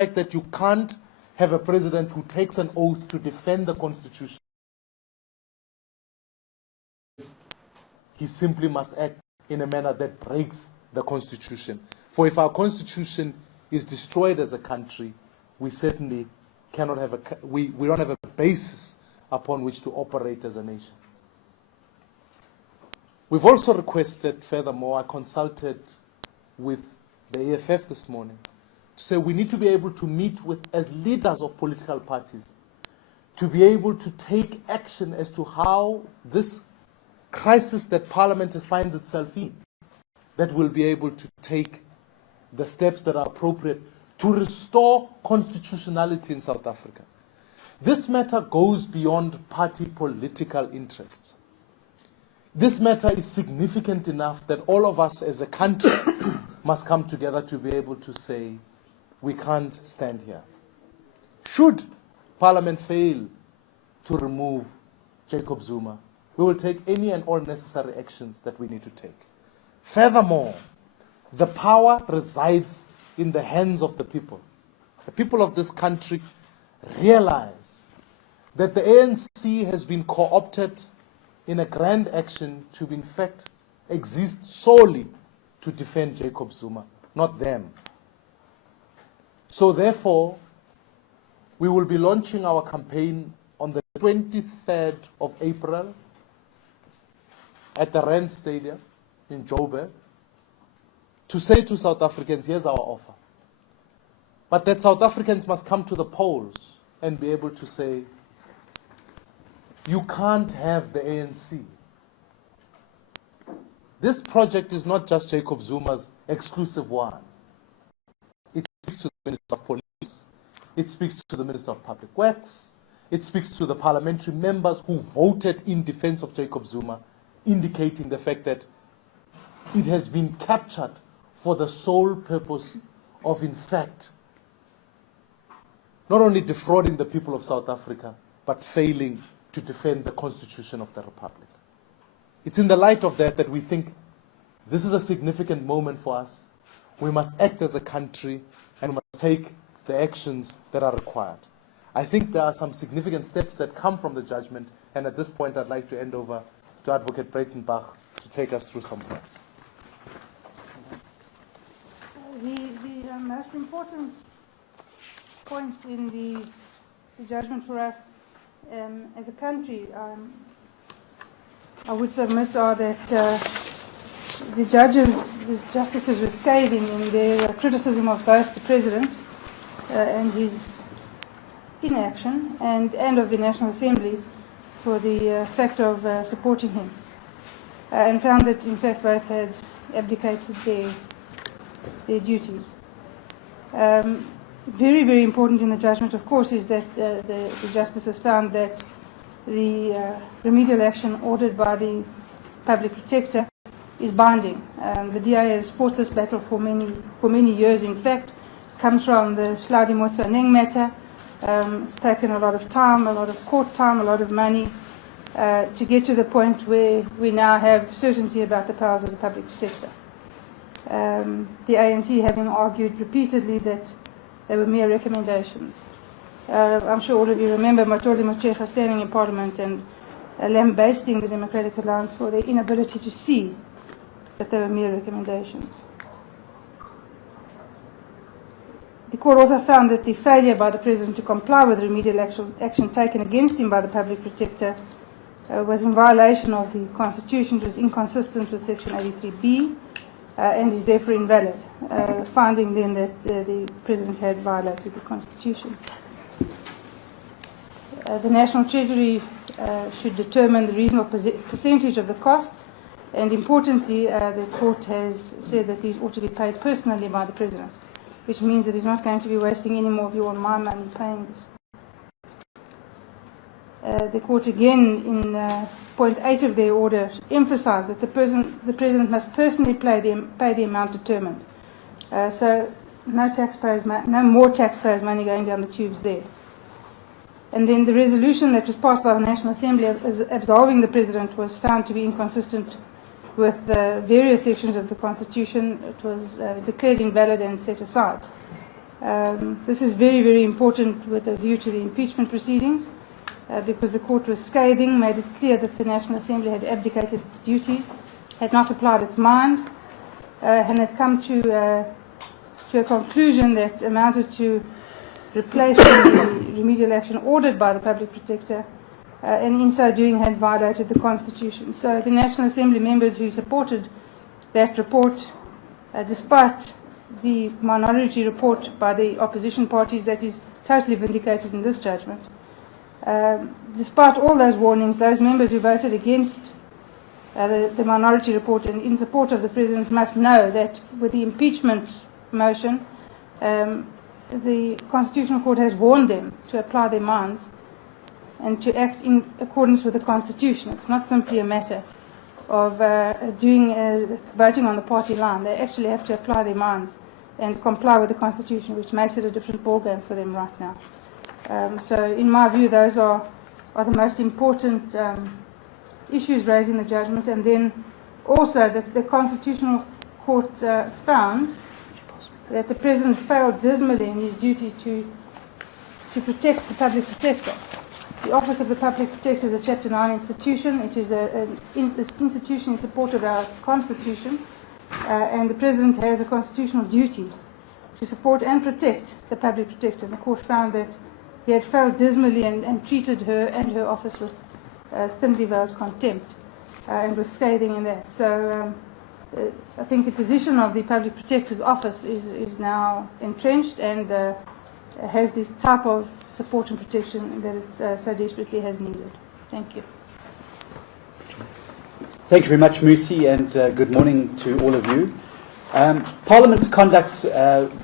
fact that you can't have a president who takes an oath to defend the Constitution. He simply must act in a manner that breaks the Constitution. For if our Constitution is destroyed as a country, we certainly cannot have we don't have a basis upon which to operate as a nation. We've also requested, furthermore, I consulted with the AFF this morning, to say we need to be able to meet with, as leaders of political parties, to be able to take action as to how this crisis that Parliament finds itself in, that will be able to take the steps that are appropriate to restore constitutionality in South Africa. This matter goes beyond party political interests. This matter is significant enough that all of us as a country must come together to be able to say, we can't stand here. Should Parliament fail to remove Jacob Zuma, we will take any and all necessary actions that we need to take. Furthermore, the power resides in the hands of the people. The people of this country realize that the ANC has been co-opted in a grand action to, in fact, exist solely to defend Jacob Zuma, not them. So therefore, we will be launching our campaign on the 23rd of April at the Rand Stadium in Joburg to say to South Africans, here's our offer. But that South Africans must come to the polls and be able to say, you can't have the ANC. This project is not just Jacob Zuma's exclusive one. It speaks to the Minister of Police. It speaks to the Minister of Public Works. It speaks to the parliamentary members who voted in defense of Jacob Zuma, indicating the fact that it has been captured for the sole purpose of, in fact, not only defrauding the people of South Africa, but failing to defend the Constitution of the Republic. It's in the light of that that we think this is a significant moment for us. We must act as a country and we must take the actions that are required. I think there are some significant steps that come from the judgment, and at this point I'd like to hand over to Advocate Breitenbach to take us through some points. The most important points in the judgment for us as a country, I would submit, are that the justices were scathing in their criticism of both the President and his inaction and of the National Assembly for the fact of supporting him, and found that in fact both had abdicated their duties. Very, very important in the judgment, of course, is that the justices found that the remedial action ordered by the Public Protector is binding. The DA has fought this battle for many years. In fact, comes from the Hlaudi Motsoeneng matter. It's taken a lot of time, a lot of court time, a lot of money to get to the point where we now have certainty about the powers of the Public Protector. The ANC having argued repeatedly that they were mere recommendations. I'm sure all of you remember Matoli Motshekga standing in Parliament and lambasting the Democratic Alliance for their inability to see that they were mere recommendations. The court also found that the failure by the President to comply with the remedial action taken against him by the Public Protector was in violation of the Constitution. It was inconsistent with Section 83B and is therefore invalid, finding then that the President had violated the Constitution. The National Treasury should determine the reasonable percentage of the costs, and importantly, the court has said that these ought to be paid personally by the President, which means that he's not going to be wasting any more of your and my money paying this. The court again, in point 8 of their order, emphasised that the President must personally pay the amount determined. So no more taxpayers' money going down the tubes there. And then the resolution that was passed by the National Assembly absolving the President was found to be inconsistent with various sections of the Constitution. It was declared invalid and set aside. This is very, very important with a view to the impeachment proceedings, because the court was scathing, made it clear that the National Assembly had abdicated its duties, had not applied its mind, and had come to a conclusion that amounted to replacing the remedial action ordered by the Public Protector, and in so doing had violated the Constitution. So the National Assembly members who supported that report, despite the minority report by the opposition parties that is totally vindicated in this judgment, despite all those warnings, those members who voted against the minority report and in support of the President must know that with the impeachment motion, the Constitutional Court has warned them to apply their minds and to act in accordance with the Constitution. It's not simply a matter of voting on the party line. They actually have to apply their minds and comply with the Constitution, which makes it a different ballgame for them right now. So in my view, those are the most important issues raised in the judgment. And then also the Constitutional Court found that the President failed dismally in his duty to protect the Public Protector. The Office of the Public Protector is a Chapter 9 institution. It is an institution in support of our Constitution, and the President has a constitutional duty to support and protect the Public Protector. And the Court found that he had failed dismally and treated her and her office with thinly veiled contempt, and was scathing in that. So I think the position of the Public Protector's Office is now entrenched and has the type of support and protection that it so desperately has needed. Thank you. Thank you very much, Musi, and good morning to all of you. Parliament's conduct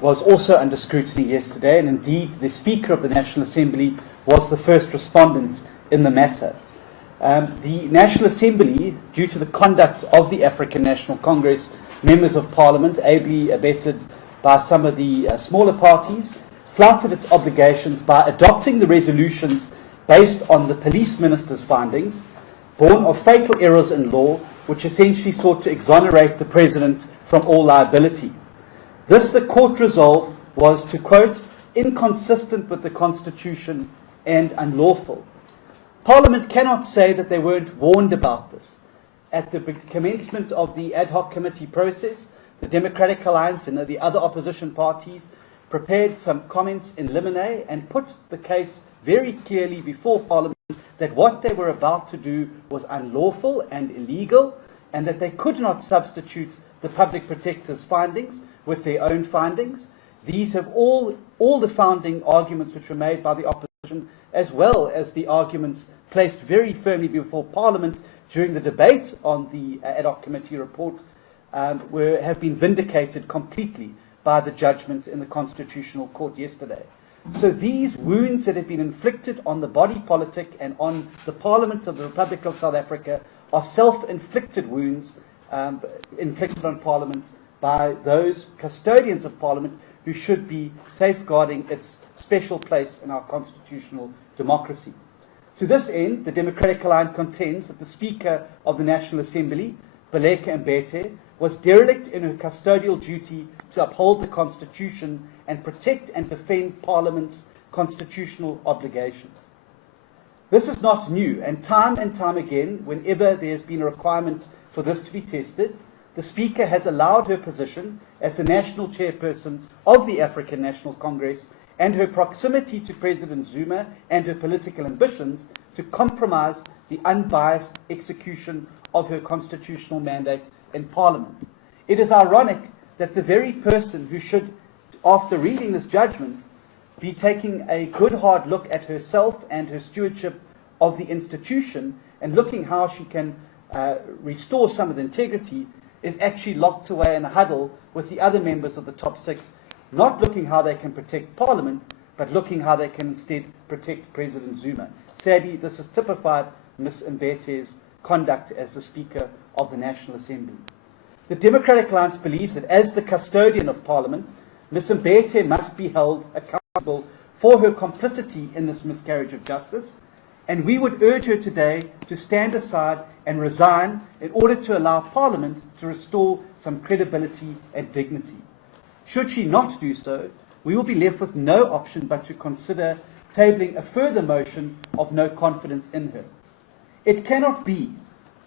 was also under scrutiny yesterday, and indeed the Speaker of the National Assembly was the first respondent in the matter. The National Assembly, due to the conduct of the African National Congress, members of Parliament, ably abetted by some of the smaller parties, flouted its obligations by adopting the resolutions based on the police minister's findings, born of fatal errors in law, which essentially sought to exonerate the President from all liability. This, the court resolved, was to, quote, inconsistent with the Constitution and unlawful. Parliament cannot say that they weren't warned about this. At the commencement of the ad hoc committee process, the Democratic Alliance and the other opposition parties prepared some comments in limine and put the case very clearly before Parliament that what they were about to do was unlawful and illegal, and that they could not substitute the Public Protector's findings with their own findings. These have all the founding arguments which were made by the opposition, as well as the arguments placed very firmly before Parliament during the debate on the ad hoc committee report, have been vindicated completely by the judgment in the Constitutional Court yesterday. So these wounds that have been inflicted on the body politic and on the Parliament of the Republic of South Africa are self-inflicted wounds inflicted on Parliament by those custodians of Parliament who should be safeguarding its special place in our constitutional democracy. To this end, the Democratic Alliance contends that the Speaker of the National Assembly, Baleka Mbete, was derelict in her custodial duty to uphold the Constitution and protect and defend Parliament's constitutional obligations. This is not new, and time again, whenever there has been a requirement for this to be tested, the Speaker has allowed her position as the national chairperson of the African National Congress and her proximity to President Zuma and her political ambitions to compromise the unbiased execution of her constitutional mandate in Parliament. It is ironic that the very person who should, after reading this judgment, be taking a good hard look at herself and her stewardship of the institution and looking how she can restore some of the integrity, is actually locked away in a huddle with the other members of the top six, not looking how they can protect Parliament, but looking how they can instead protect President Zuma. Sadly, this has typified Ms. Mbete's conduct as the Speaker of the National Assembly. The Democratic Alliance believes that as the custodian of Parliament, Ms. Mbete must be held accountable for her complicity in this miscarriage of justice, and we would urge her today to stand aside and resign in order to allow Parliament to restore some credibility and dignity. Should she not do so, we will be left with no option but to consider tabling a further motion of no confidence in her. It cannot be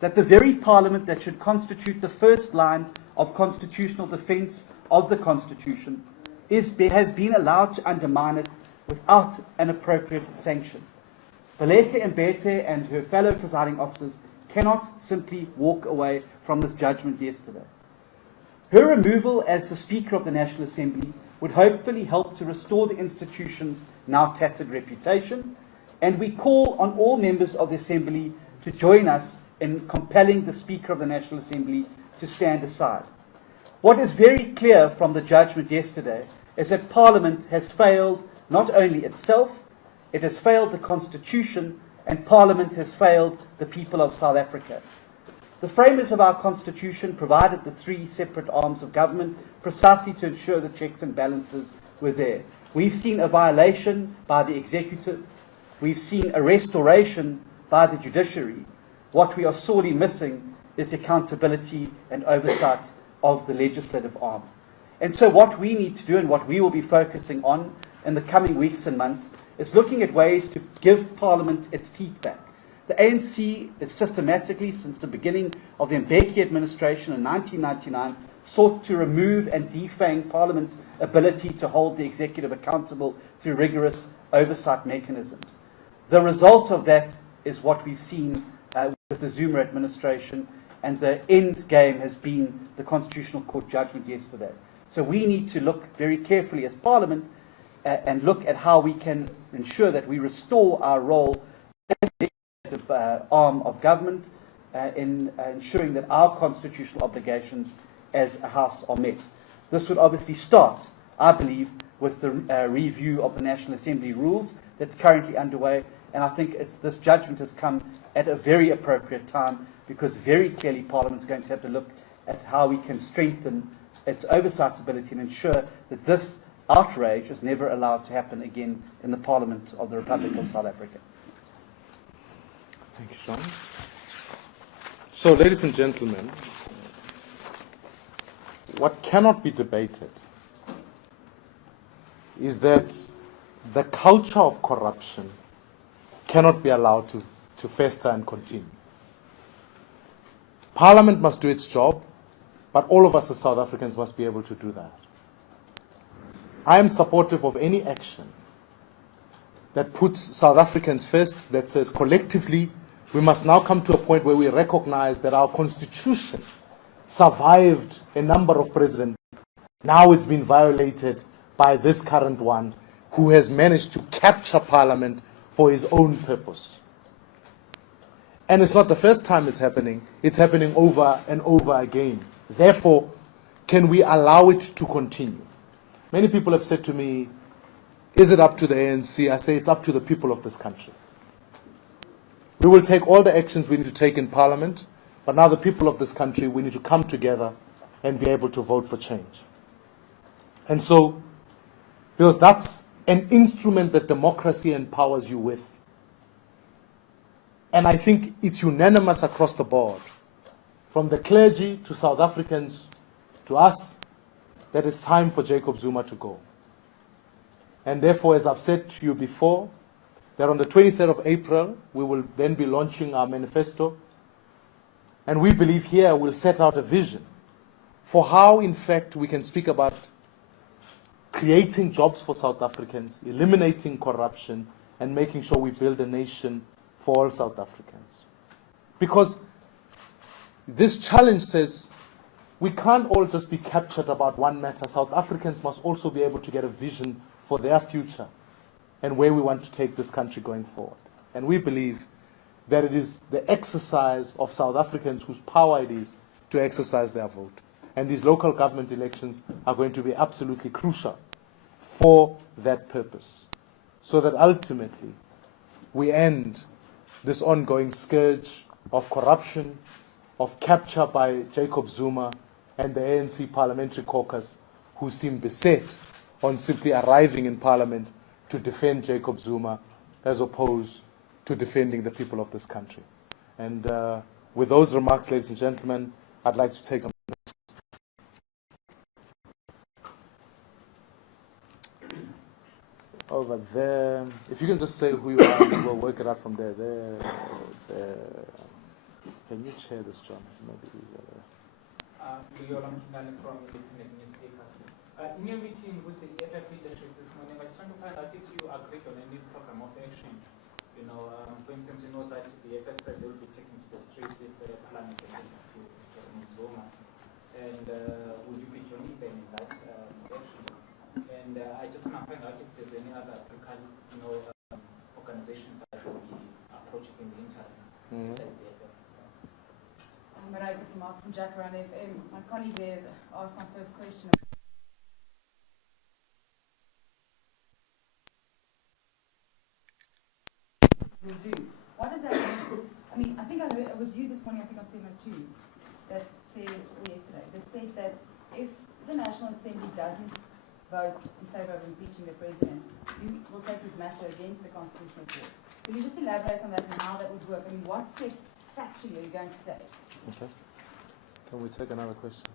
that the very Parliament that should constitute the first line of constitutional defence of the Constitution has been allowed to undermine it without an appropriate sanction. Baleka Mbete and her fellow presiding officers cannot simply walk away from this judgment yesterday. Her removal as the Speaker of the National Assembly would hopefully help to restore the institution's now tattered reputation, and we call on all members of the Assembly to join us in compelling the Speaker of the National Assembly to stand aside. What is very clear from the judgment yesterday is that Parliament has failed not only itself, it has failed the Constitution, and Parliament has failed the people of South Africa. The framers of our Constitution provided the three separate arms of government precisely to ensure the checks and balances were there. We've seen a violation by the executive. We've seen a restoration by the judiciary. What we are sorely missing is accountability and oversight of the legislative arm. And so what we need to do, and what we will be focusing on in the coming weeks and months, is looking at ways to give Parliament its teeth back. The ANC is systematically, since the beginning of the Mbeki administration in 1999, sought to remove and defang Parliament's ability to hold the executive accountable through rigorous oversight mechanisms. The result of that is what we've seen with the Zuma administration, and the end game has been the Constitutional Court judgment yesterday. So we need to look very carefully as Parliament and look at how we can ensure that we restore our role as the legislative arm of government in ensuring that our constitutional obligations as a House are met. This would obviously start, I believe, with the review of the National Assembly rules that's currently underway, and I think this judgment has come at a very appropriate time, because very clearly Parliament's going to have to look at how we can strengthen its oversight ability and ensure that this outrage is never allowed to happen again in the Parliament of the Republic of South Africa. Thank you, John. So, ladies and gentlemen, what cannot be debated is that the culture of corruption cannot be allowed to fester and continue. Parliament must do its job, but all of us as South Africans must be able to do that. I am supportive of any action that puts South Africans first, that says collectively we must now come to a point where we recognize that our Constitution survived a number of presidents. Now it's been violated by this current one, who has managed to capture Parliament for his own purpose. And it's not the first time it's happening over and over again. Therefore, can we allow it to continue? Many people have said to me, is it up to the ANC? I say it's up to the people of this country. We will take all the actions we need to take in Parliament, but now the people of this country, we need to come together and be able to vote for change. And so, because that's an instrument that democracy empowers you with. And I think it's unanimous across the board, from the clergy to South Africans to us, that it's time for Jacob Zuma to go. And therefore, as I've said to you before, that on the 23rd of April, we will then be launching our manifesto. And we believe here we'll set out a vision for how, in fact, we can speak about creating jobs for South Africans, eliminating corruption, and making sure we build a nation for all South Africans. Because this challenge says we can't all just be captured about one matter. South Africans must also be able to get a vision for their future and where we want to take this country going forward. And we believe that it is the exercise of South Africans whose power it is to exercise their vote. And these local government elections are going to be absolutely crucial for that purpose, so that ultimately we end this ongoing scourge of corruption, of capture by Jacob Zuma and the ANC Parliamentary Caucus, who seem beset on simply arriving in Parliament to defend Jacob Zuma as opposed to defending the people of this country. And with those remarks, ladies and gentlemen, I'd like to take some. but there, if you can just say who you are, and we'll work it out from there. Can you share this, John? Maybe easier there. Johannesburg from Independent Newspapers. In your meeting with the EFF leadership this morning, I just want to find out if you agreed on any program of action. For instance, you know that the EFF said they will be taking to the streets if the Parliament agrees to remove Zuma. And will you be joining them in that action? And I just want to find out if there's any other African, organizations that will be approaching in the interim. Besides the EFF. Marika from Jacaranda FM. My colleague there asked my first question. Will do. What does that mean? I mean, I think it was you this morning, I think on 702, that said, or yesterday, that said that if the National Assembly doesn't vote in favour of impeaching the President, you will take this matter again to the Constitutional Court. Will you just elaborate on that and how that would work? I mean, what steps factually are you going to take? Okay. Can we take another question?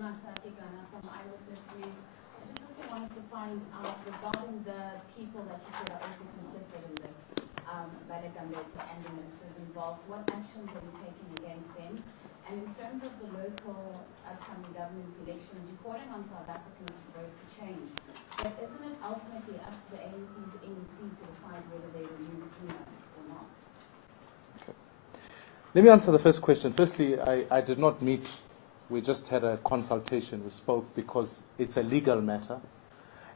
Masa Tigana from Eyewitness News. I just also wanted to find out regarding the people that you said are also complicit in this, Balekambete and the ministers involved. What actions are you taking against them? And in terms of the local upcoming government elections, you're calling on South Africans to vote for change. But isn't it ultimately up to the ANC's NEC to decide whether they remove Zuma or not? Let me answer the first question. Firstly, I did not meet. We just had a consultation. We spoke because it's a legal matter.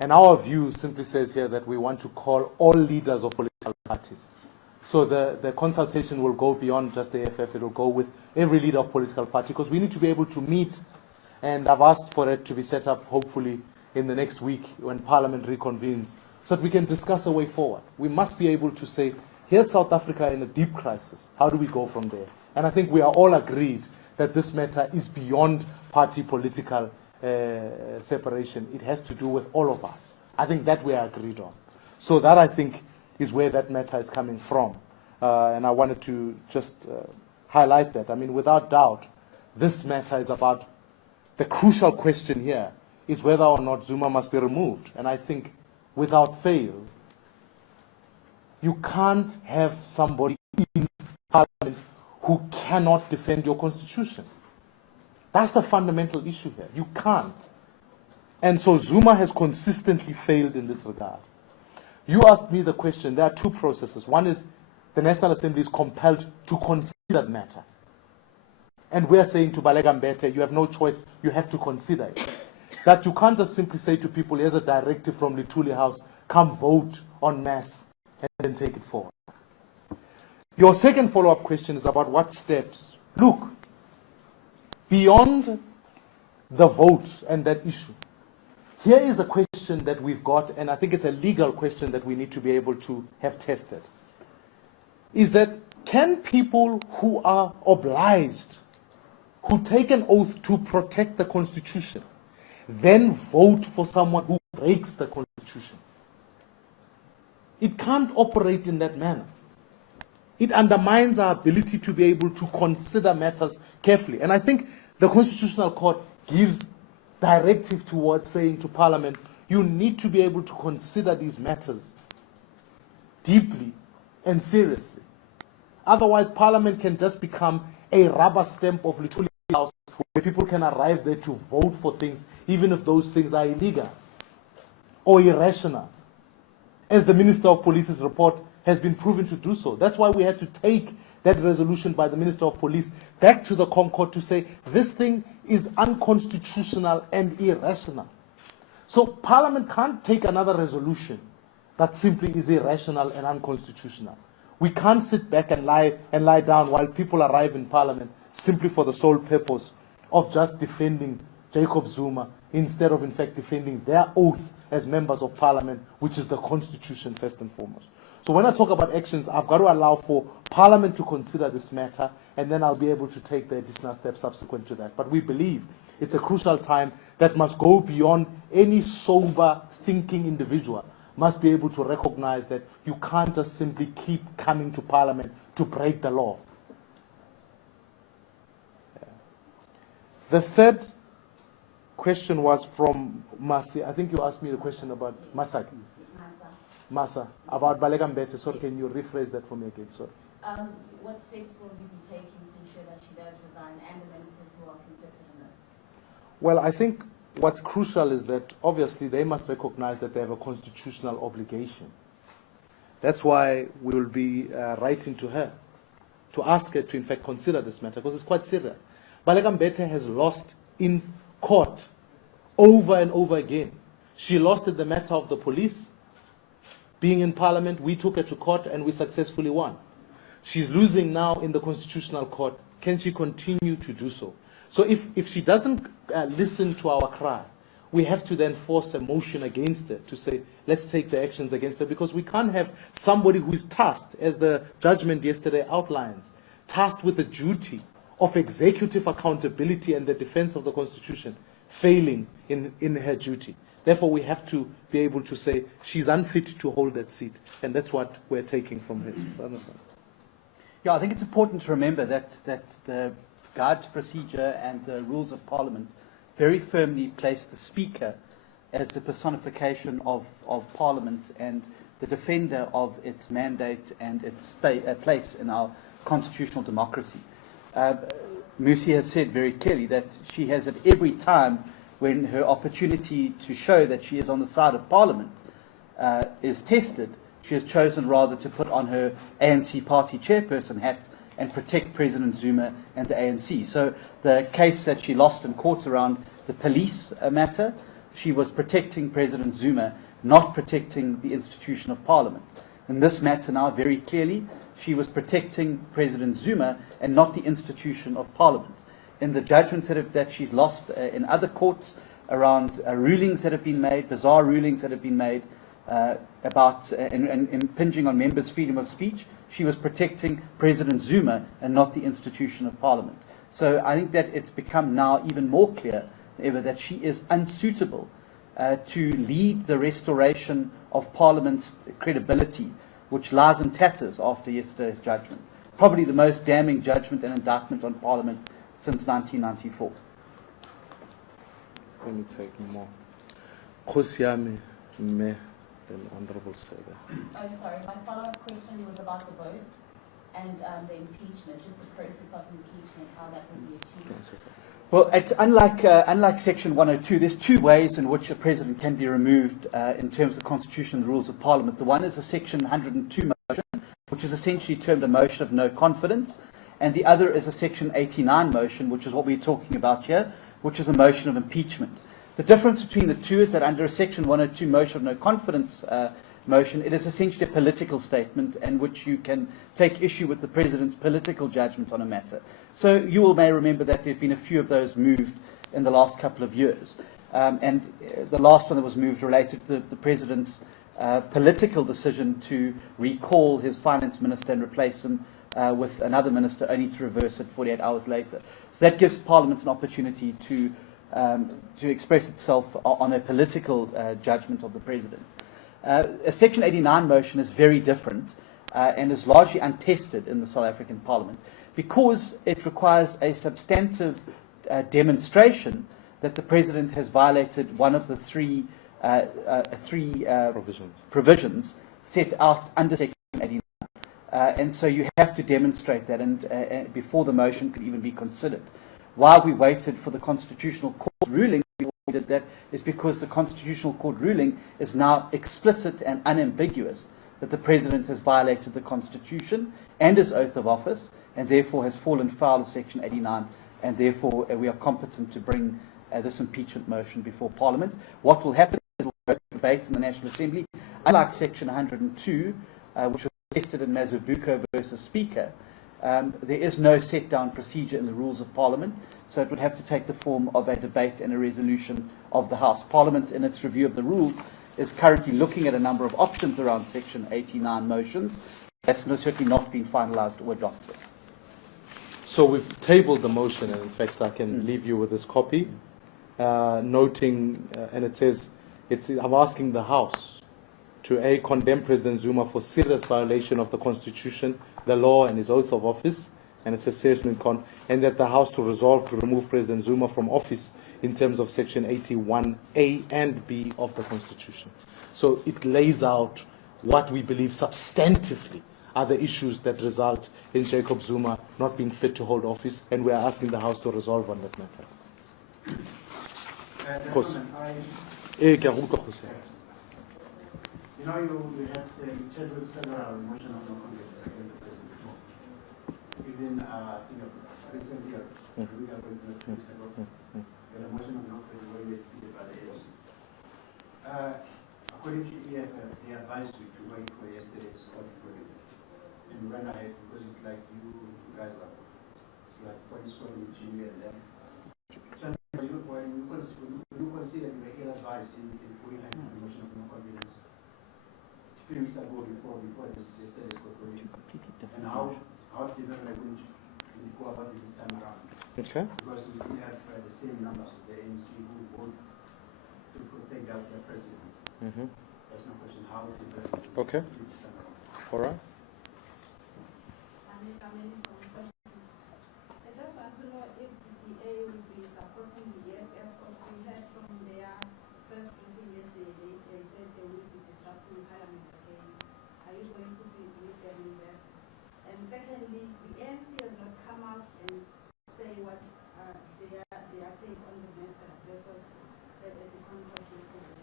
And our view simply says here that we want to call all leaders of political parties. So the consultation will go beyond just the AFF. It will go with every leader of political party because we need to be able to meet. And I've asked for it to be set up hopefully in the next week when Parliament reconvenes so that we can discuss a way forward. We must be able to say, here's South Africa in a deep crisis. How do we go from there? And I think we are all agreed that this matter is beyond party political separation. It has to do with all of us. I think that we are agreed on. So that, I think, is where that matter is coming from. And I wanted to just highlight that. I mean, without doubt, this matter is about the crucial question here is whether or not Zuma must be removed. And I think, without fail, you can't have somebody in Parliament who cannot defend your constitution. That's the fundamental issue here. You can't. And so Zuma has consistently failed in this regard. You asked me the question. There are two processes. One is the National Assembly is compelled to consider the matter. And we are saying to Balekambete, you have no choice. You have to consider it. That you can't just simply say to people, here's a directive from Lituli House, come vote en masse and then take it forward. Your second follow-up question is about what steps. Look, beyond the vote and that issue, here is a question that we've got, and I think it's a legal question that we need to be able to have tested, is that can people who are obliged, who take an oath to protect the Constitution, then vote for someone who breaks the Constitution? It can't operate in that manner. It undermines our ability to be able to consider matters carefully. And I think the Constitutional Court gives directive towards saying to Parliament, you need to be able to consider these matters deeply and seriously. Otherwise, Parliament can just become a rubber stamp of Lituli House where people can arrive there to vote for things, even if those things are illegal or irrational, as the Minister of Police's report has been proven to do so. That's why we had to take that resolution by the Minister of Police back to the ConCourt to say this thing is unconstitutional and irrational. So Parliament can't take another resolution that simply is irrational and unconstitutional. We can't sit back and lie down while people arrive in Parliament simply for the sole purpose of just defending Jacob Zuma instead of in fact defending their oath as members of Parliament, which is the Constitution first and foremost. So when I talk about actions, I've got to allow for Parliament to consider this matter, and then I'll be able to take the additional steps subsequent to that. But we believe it's a crucial time that must go beyond any sober thinking individual, must be able to recognize that you can't just simply keep coming to Parliament to break the law. The third question was from Masi. I think you asked me the question about Masaki. Masa, about Baleka Mbete. Sorry, can you rephrase that for me again? Sorry. What steps will you be taking to ensure that she does resign and the ministers who are complicit in this? Well, I think what's crucial is that obviously they must recognize that they have a constitutional obligation. That's why we will be writing to her to ask her to in fact consider this matter, because it's quite serious. Baleka Mbete has lost in court over and over again. She lost in the matter of the police. Being in parliament, we took her to court and we successfully won. She's losing now in the constitutional court. Can she continue to do so? So if she doesn't listen to our cry, we have to then force a motion against her to say, let's take the actions against her, because we can't have somebody who is tasked, as the judgment yesterday outlines, tasked with the duty of executive accountability and the defense of the Constitution, failing in her duty. Therefore, we have to be able to say she's unfit to hold that seat, and that's what we're taking from her. Yeah, I think it's important to remember that the Guide to Procedure and the Rules of Parliament very firmly place the Speaker as the personification of Parliament and the defender of its mandate and its place in our constitutional democracy. Musi has said very clearly that she has at every time when her opportunity to show that she is on the side of Parliament is tested, she has chosen rather to put on her ANC party chairperson hat and protect President Zuma and the ANC. So the case that she lost in court around the police matter, she was protecting President Zuma, not protecting the institution of Parliament. In this matter now, very clearly, she was protecting President Zuma and not the institution of Parliament. In the judgments that she's lost in other courts around rulings that have been made, bizarre rulings that have been made about impinging on members' freedom of speech, she was protecting President Zuma and not the institution of Parliament. So I think that it's become now even more clear than ever that she is unsuitable to lead the restoration of Parliament's credibility, which lies in tatters after yesterday's judgment. Probably the most damning judgment and indictment on Parliament since 1994. Let me take more. Kosiame me, the Honorable Sir. Oh, sorry. My follow-up question was about the votes and the impeachment, just the process of impeachment, how that would be achieved. Well, unlike Section 102, there's two ways in which a president can be removed in terms of the Constitution and the rules of Parliament. The one is a Section 102 motion, which is essentially termed a motion of no confidence, and the other is a Section 89 motion, which is what we're talking about here, which is a motion of impeachment. The difference between the two is that under a Section 102 motion of no confidence motion, it is essentially a political statement in which you can take issue with the President's political judgment on a matter. So you all may remember that there have been a few of those moved in the last couple of years. And the last one that was moved related to the President's political decision to recall his finance minister and replace him with another minister, only to reverse it 48 hours later. So that gives Parliament an opportunity to express itself on a political judgment of the President. A Section 89 motion is very different and is largely untested in the South African Parliament because it requires a substantive demonstration that the President has violated one of the three provisions set out under Section 89. And so you have to demonstrate that and before the motion could even be considered. Why we waited for the Constitutional Court ruling before we did that is because the Constitutional Court ruling is now explicit and unambiguous that the President has violated the Constitution and his oath of office and therefore has fallen foul of Section 89 and therefore we are competent to bring this impeachment motion before Parliament. What will happen is we'll go to debate in the National Assembly. Unlike Section 102, which was tested in Mazibuko versus Speaker, there is no set-down procedure in the rules of Parliament, so it would have to take the form of a debate and a resolution of the House. Parliament, in its review of the rules, is currently looking at a number of options around Section 89 motions. That's certainly not been finalised or adopted. So we've tabled the motion, and in fact I can leave you with this copy, noting, and it says, I'm asking the House to condemn President Zuma for serious violation of the Constitution, the law and his oath of office, and it's a serious and that the House to resolve to remove President Zuma from office in terms of Section 81A and B of the Constitution. So it lays out what we believe substantively are the issues that result in Jacob Zuma not being fit to hold office, and we are asking the House to resolve on that matter. Of course. You know, you had scheduled several motions of no confidence against the president before. Even, recently, a week ago, 2 weeks ago, the motion of no confidence was defeated by the ANC. According to EFF, they advised you to wait for yesterday's court ruling and run ahead because it's like you guys are, it's like police calling to you and them. When you consider you were ill-advised in putting ahead the motion of no confidence 3 weeks ago before this yesterday's court ruling, and how different are going to go about it this time around? Okay. Because we still have the same numbers of the ANC who vote to protect their president. That's my question. How different Okay. this time around? All right. I just want to know if the DA will be supporting the EFF, because we heard from their press briefing yesterday, they said they will be disrupting Parliament again. Are you going to be with them in that? And secondly, the ANC has not come out and say what their take on the matter. That was said at the ConCourt yesterday.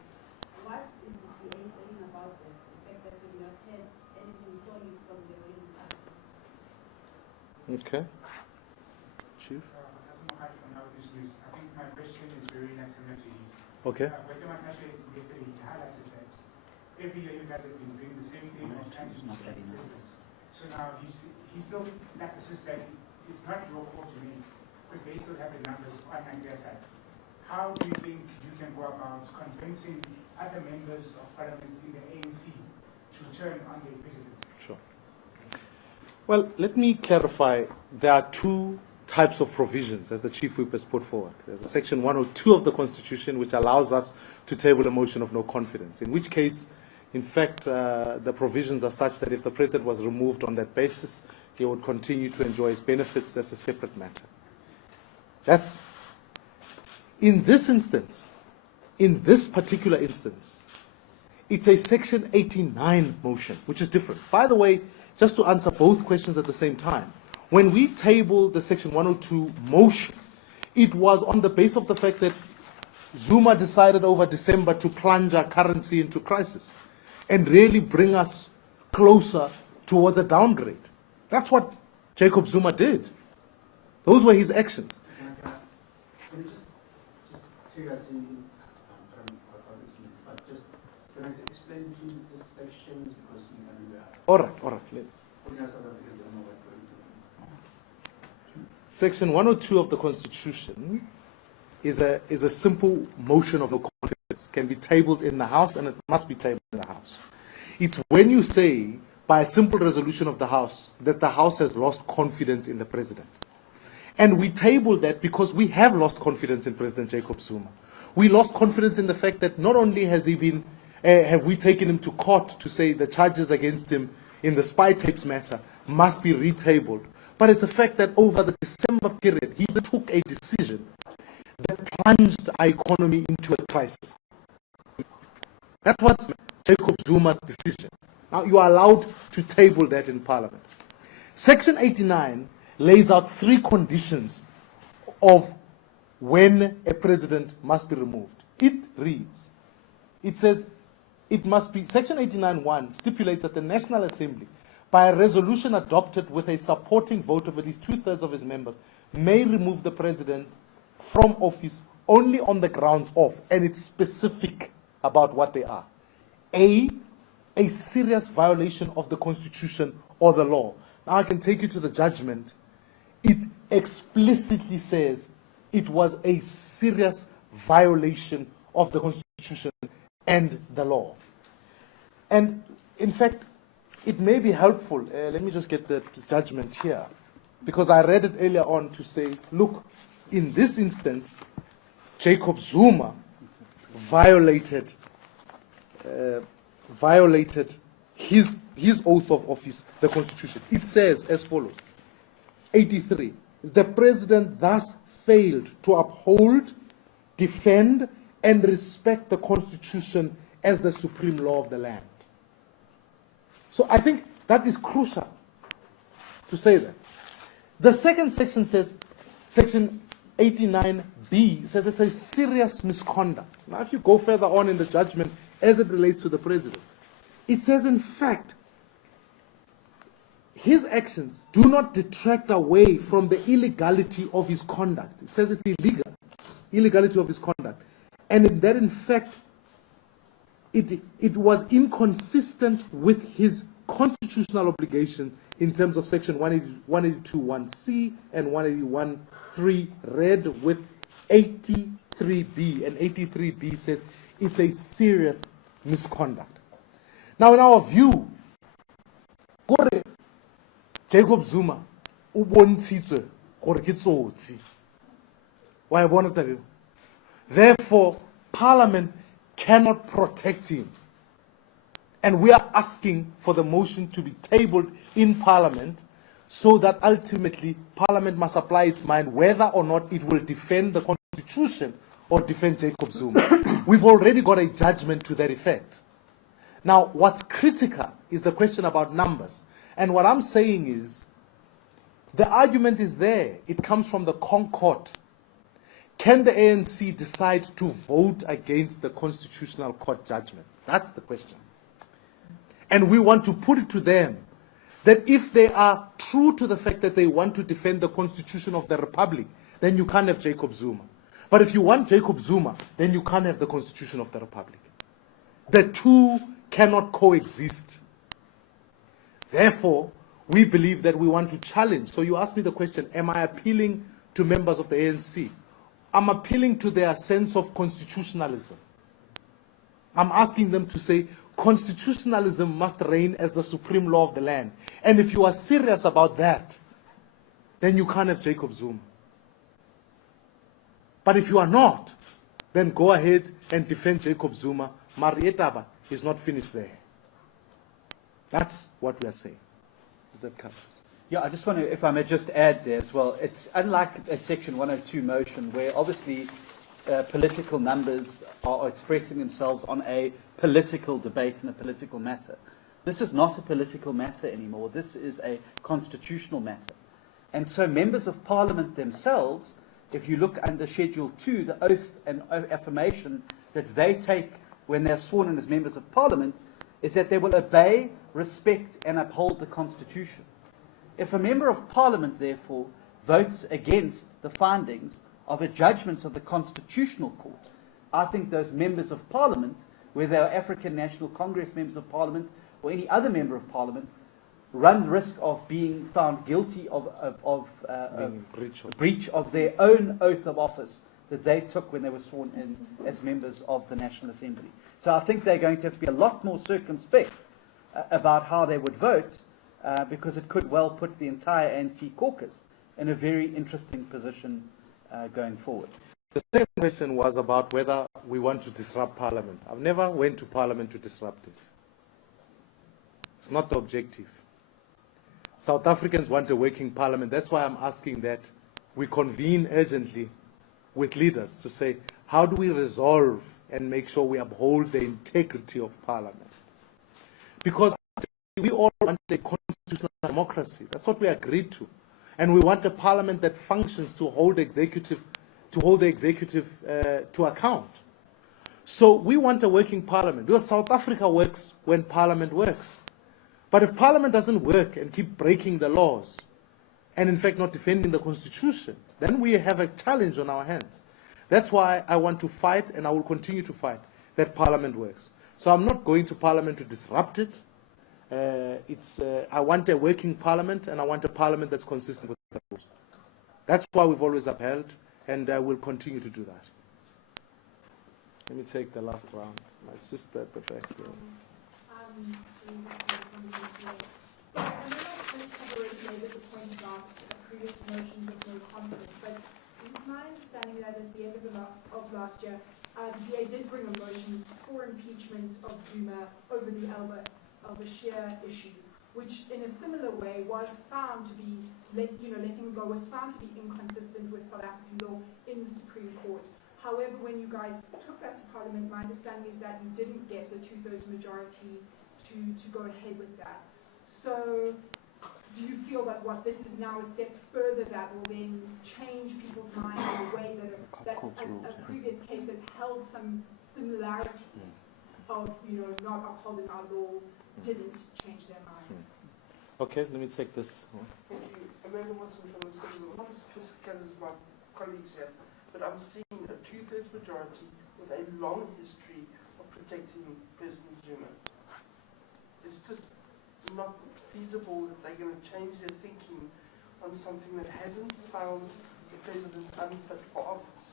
What is the DA saying about that? The fact that we've not heard anything solid from the ruling party? Okay. Chief? I think my question is very much similar to his. Okay. Dr. Matashe yesterday he highlighted that every year you guys have been doing the same thing of trying to do business. So now he's still practices that it's not your call to make, because they still have the numbers on their side. How do you think you can go about convincing other members of parliament in the ANC to turn on the president? Sure. Well, let me clarify. There are two types of provisions, as the Chief Whip has put forward. There's a Section 102 of the Constitution, which allows us to table a motion of no confidence, in which case, in fact, the provisions are such that if the President was removed on that basis, he would continue to enjoy his benefits. That's a separate matter. That's, in this instance, in this particular instance, it's a Section 89 motion, which is different. By the way, just to answer both questions at the same time, when we tabled the Section 102 motion, it was on the basis of the fact that Zuma decided over December to plunge our currency into crisis and really bring us closer towards a downgrade. That's what Jacob Zuma did. Those were his actions. Can you just take us in, but just can I explain to you the sections, because we are All right. Section 102 of the Constitution is a simple motion of no confidence. Can be tabled in the House, and it must be tabled in the House. It's when you say, by a simple resolution of the House, that the House has lost confidence in the President. And we tabled that because we have lost confidence in President Jacob Zuma. We lost confidence in the fact that not only has he been, have we taken him to court to say the charges against him in the spy tapes matter must be retabled, but it's the fact that over the December period, he took a decision that plunged our economy into a crisis. That was Jacob Zuma's decision. Now, you are allowed to table that in Parliament. Section 89 lays out 3 conditions of when a president must be removed. It reads, it says, it must be, Section 89(1) stipulates that the National Assembly, by a resolution adopted with a supporting vote of at least 2/3 of its members, may remove the president from office only on the grounds of, and it's specific about what they are. A serious violation of the Constitution or the law. Now I can take you to the judgment. It explicitly says it was a serious violation of the Constitution and the law. And in fact, it may be helpful, let me just get the judgment here, because I read it earlier on to say, look, in this instance, Jacob Zuma violated his oath of office, the Constitution. It says as follows, 83, the President thus failed to uphold, defend, and respect the Constitution as the supreme law of the land. So I think that is crucial to say that. The second section says, section 89B says it's a serious misconduct. Now, if you go further on in the judgment as it relates to the president, it says, in fact, his actions do not detract away from the illegality of his conduct. It says it's illegal, illegality of his conduct. And that, in fact, it was inconsistent with his constitutional obligation in terms of section 182.1c and 181.3 read with 83B. And 83B says it's a serious misconduct. Now, in our view, Jacob Zuma ubontshitswe gore ke tsotsi. Wa e bona taba eo? Therefore, Parliament cannot protect him. And we are asking for the motion to be tabled in Parliament so that ultimately Parliament must apply its mind whether or not it will defend the Constitution or defend Jacob Zuma. We've already got a judgment to that effect. Now, what's critical is the question about numbers. And what I'm saying is, the argument is there. It comes from the ConCourt. Can the ANC decide to vote against the Constitutional Court judgment? That's the question. And we want to put it to them that if they are true to the fact that they want to defend the Constitution of the Republic, then you can't have Jacob Zuma. But if you want Jacob Zuma, then you can't have the Constitution of the Republic. The two cannot coexist. Therefore, we believe that we want to challenge. So you asked me the question, am I appealing to members of the ANC? I'm appealing to their sense of constitutionalism. I'm asking them to say, constitutionalism must reign as the supreme law of the land. And if you are serious about that, then you can't have Jacob Zuma. But if you are not, then go ahead and defend Jacob Zuma. Marietaba is not finished there. That's what we are saying. Is that covered? Yeah, I just want to, if I may just add there as well, it's unlike a Section 102 motion where obviously political numbers are expressing themselves on a political debate and a political matter. This is not a political matter anymore. This is a constitutional matter. And so members of Parliament themselves, if you look under Schedule 2, the oath and affirmation that they take when they're sworn in as members of Parliament, is that they will obey, respect, and uphold the Constitution. If a member of Parliament, therefore, votes against the findings of a judgment of the Constitutional Court, I think those members of Parliament, whether they are African National Congress members of Parliament or any other member of Parliament, run the risk of being found guilty of breach of their own oath of office that they took when they were sworn in as members of the National Assembly. So I think they're going to have to be a lot more circumspect about how they would vote, because it could well put the entire ANC caucus in a very interesting position going forward. The second question was about whether we want to disrupt Parliament. I've never went to Parliament to disrupt it. It's not the objective. South Africans want a working Parliament. That's why I'm asking that we convene urgently with leaders to say, how do we resolve and make sure we uphold the integrity of Parliament? Because we all want a constitutional democracy. That's what we agreed to. And we want a Parliament that functions to hold the executive to account. So we want a working Parliament, because South Africa works when Parliament works. But if Parliament doesn't work and keep breaking the laws, and in fact not defending the Constitution, then we have a challenge on our hands. That's why I want to fight, and I will continue to fight, that Parliament works. So I'm not going to Parliament to disrupt it. I want a working Parliament, and I want a Parliament that's consistent with the rules. That's why we've always upheld, and I will continue to do that. Let me take the last round. My sister at the back here. So I know that have already made the point about previous motions of no confidence, but it's my understanding that at the end of last year, the DA did bring a motion for impeachment of Zuma over the al-Bashir issue, which in a similar way was found to be, letting him go, was found to be inconsistent with South African law in the Supreme Court. However, when you guys took that to Parliament, my understanding is that you didn't get the 2/3 majority to to go ahead with that. So do you feel that what this is now a step further that will then change people's minds in a way that a previous case that held some similarities of, not upholding our law didn't change their minds? Okay, let me take this. Thank you. Amanda Watson from the Citizen. Not as sophisticated as my colleagues have, but I'm seeing a two-thirds majority with a long history of protecting President Zuma. It's just not feasible that they're going to change their thinking on something that hasn't found the president unfit for office.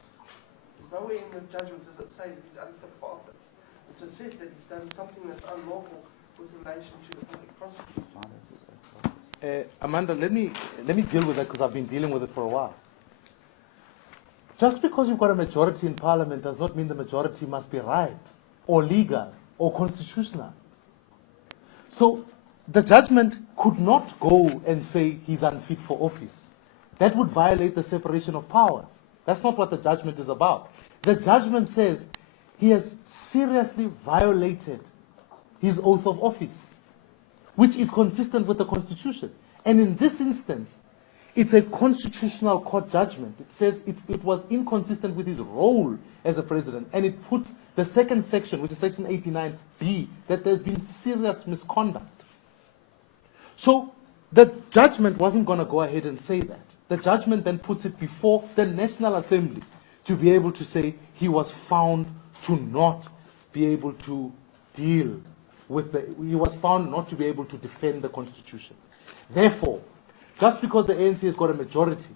There's nowhere in the judgment does it say that he's unfit for office. It just says that he's done something that's unlawful with relation to the public prosecutor. Amanda, let me deal with that because I've been dealing with it for a while. Just because you've got a majority in Parliament does not mean the majority must be right or legal or constitutional. So the judgment could not go and say he's unfit for office. That would violate the separation of powers. That's not what the judgment is about. The judgment says he has seriously violated his oath of office, which is consistent with the Constitution. And in this instance, it's a constitutional court judgment. It says it was inconsistent with his role as a president, and it puts the second section, which is section 89B, that there's been serious misconduct. So the judgment wasn't going to go ahead and say that. The judgment then puts it before the National Assembly to be able to say he was found to not be able to deal with he was found not to be able to defend the Constitution. Therefore, just because the ANC has got a majority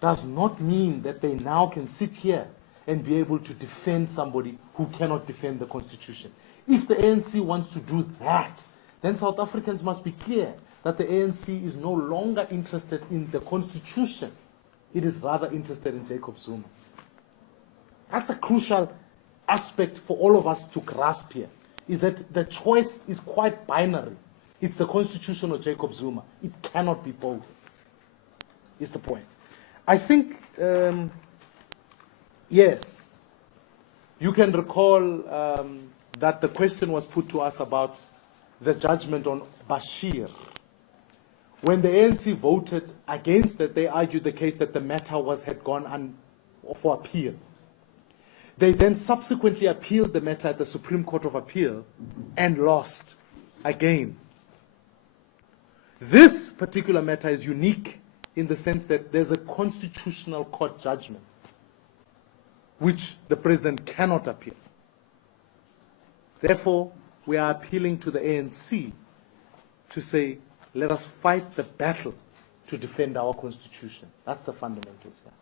does not mean that they now can sit here and be able to defend somebody who cannot defend the Constitution. If the ANC wants to do that, then South Africans must be clear that the ANC is no longer interested in the Constitution. It is rather interested in Jacob Zuma. That's a crucial aspect for all of us to grasp here, is that the choice is quite binary. It's the Constitution or Jacob Zuma. It cannot be both, is the point. I think, yes, you can recall that the question was put to us about the judgment on Bashir. When the ANC voted against that, they argued the case that the matter had gone for appeal. They then subsequently appealed the matter at the Supreme Court of Appeal and lost again. This particular matter is unique in the sense that there's a constitutional court judgment which the president cannot appeal. Therefore, we are appealing to the ANC to say, let us fight the battle to defend our Constitution. That's the fundamentals here.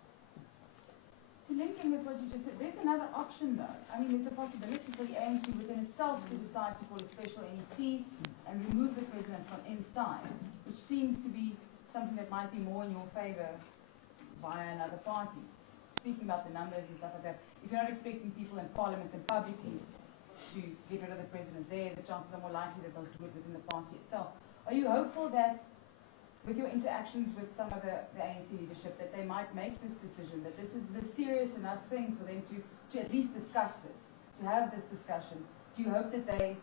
To link in with what you just said, there's another option though. I mean, there's a possibility for the ANC within itself to decide to call a special NEC and remove the president from inside, which seems to be something that might be more in your favor via another party. Speaking about the numbers and stuff like that, if you're not expecting people in parliament and publicly to get rid of the president there, the chances are more likely that they'll do it within the party itself. Are you hopeful that with your interactions with some of the ANC leadership that they might make this decision, that this is the serious enough thing for them to at least discuss this, to have this discussion? Do you hope that they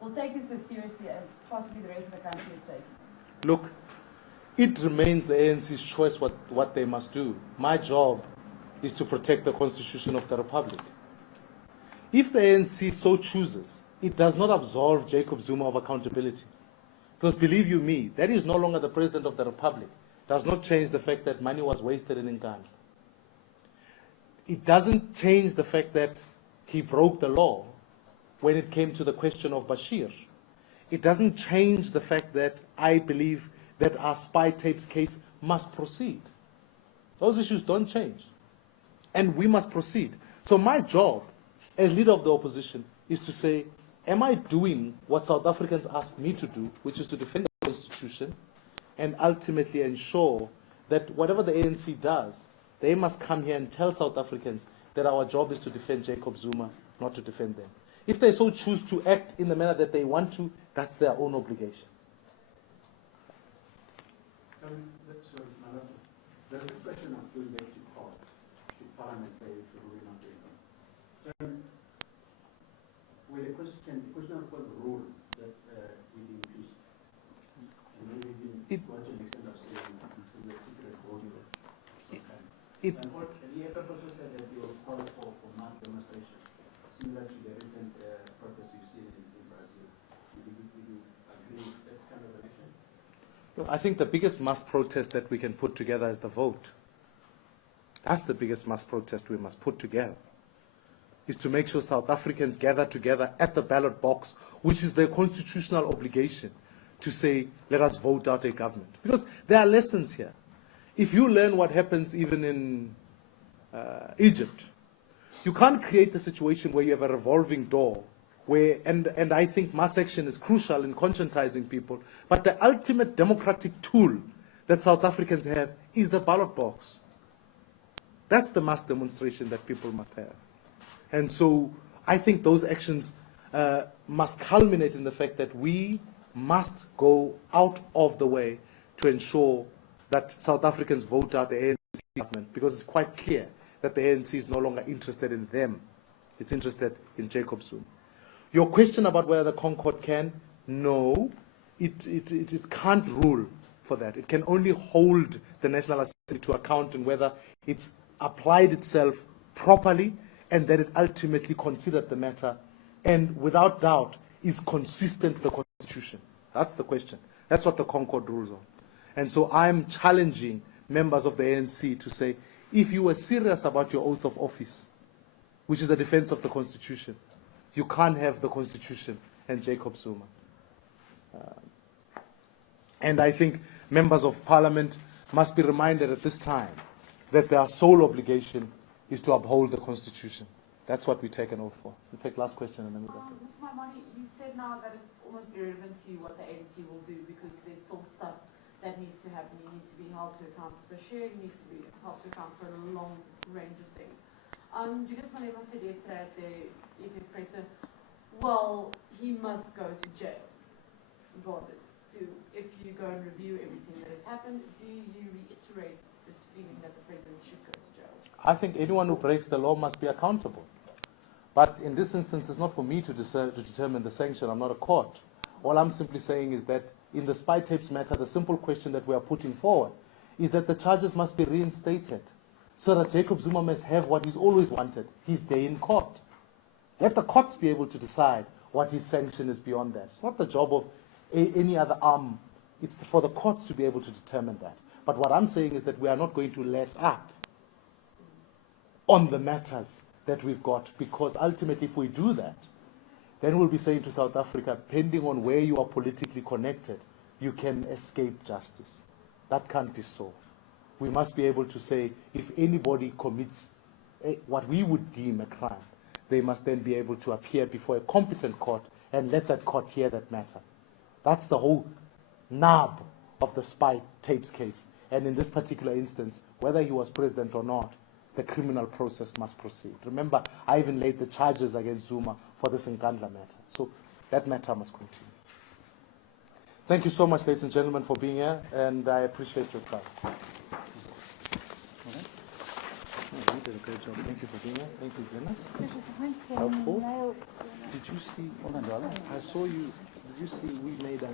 will take this as seriously as possibly the rest of the country is taking this? Look, it remains the ANC's choice what they must do. My job is to protect the Constitution of the Republic. If the ANC so chooses, it does not absolve Jacob Zuma of accountability. Because believe you me, that is no longer the President of the Republic. Does not change the fact that money was wasted in Nkandla. It doesn't change the fact that he broke the law when it came to the question of Bashir. It doesn't change the fact that I believe that our spy tapes case must proceed. Those issues don't change. And we must proceed. So my job as leader of the opposition is to say, am I doing what South Africans ask me to do, which is to defend the Constitution and ultimately ensure that whatever the ANC does, they must come here and tell South Africans that our job is to defend Jacob Zuma, not to defend them. If they so choose to act in the manner that they want to, that's their own obligation. There's this question of going back to court, to Parliament, where you ruling on the where the Constitutional Court ruled what to the extent of saying in the secret audio. It, And what the EFF also said that they will call for mass demonstrations, similar to the recent protests you've seen in Brazil. Would you agree with that kind of action? I think the biggest mass protest that we can put together is the vote. That's the biggest mass protest we must put together, is to make sure South Africans gather together at the ballot box, which is their constitutional obligation, to say, let us vote out a government. Because there are lessons here. If you learn what happens even in Egypt, you can't create a situation where you have a revolving door, where, and I think mass action is crucial in conscientizing people, but the ultimate democratic tool that South Africans have is the ballot box. That's the mass demonstration that people must have. And so I think those actions must culminate in the fact that we must go out of the way to ensure that South Africans vote out the ANC government, because it's quite clear that the ANC is no longer interested in them. It's interested in Jacob Zuma. Your question about whether the ConCourt can, no, it can't rule for that. It can only hold the National Assembly to account on whether it's applied itself properly and that it ultimately considered the matter and without doubt is consistent with the Constitution. That's the question. That's what the ConCourt rules on. And so I'm challenging members of the ANC to say, if you were serious about your oath of office, which is the defense of the Constitution, you can't have the Constitution and Jacob Zuma. And I think members of Parliament must be reminded at this time that their sole obligation is to uphold the Constitution. That's what we take an oath for. We take last question and then we go. Mr. Maimane, you said now that it's almost irrelevant to you what the ANC will do because there's still stuff that needs to happen. He needs to be held to account for share, he needs to be held to account for a long range of things. Judith Malema said yesterday at the evening presser, well, he must go to jail, regardless. If you go and review everything that has happened, do you reiterate this feeling that the president should go to jail? I think anyone who breaks the law must be accountable. But in this instance, it's not for me to determine the sanction. I'm not a court. All I'm simply saying is that in the spy tapes matter, the simple question that we are putting forward is that the charges must be reinstated so that Jacob Zuma must have what he's always wanted, his day in court. Let the courts be able to decide what his sanction is beyond that. It's not the job of any other arm. It's for the courts to be able to determine that. But what I'm saying is that we are not going to let up on the matters that we've got, because ultimately if we do that, then we'll be saying to South Africa, depending on where you are politically connected, you can escape justice. That can't be so. We must be able to say, if anybody commits what we would deem a crime, they must then be able to appear before a competent court and let that court hear that matter. That's the whole nub of the spy tapes case. And in this particular instance, whether he was president or not, the criminal process must proceed. Remember, I even laid the charges against Zuma for this Nkandla matter. So that matter must continue. Thank you so much, ladies and gentlemen, for being here, and I appreciate your time. You did a great job. Thank you for being here. Thank you, Glennis. Helpful. Did you see? Hold on, darling. I saw you. Did you see we made a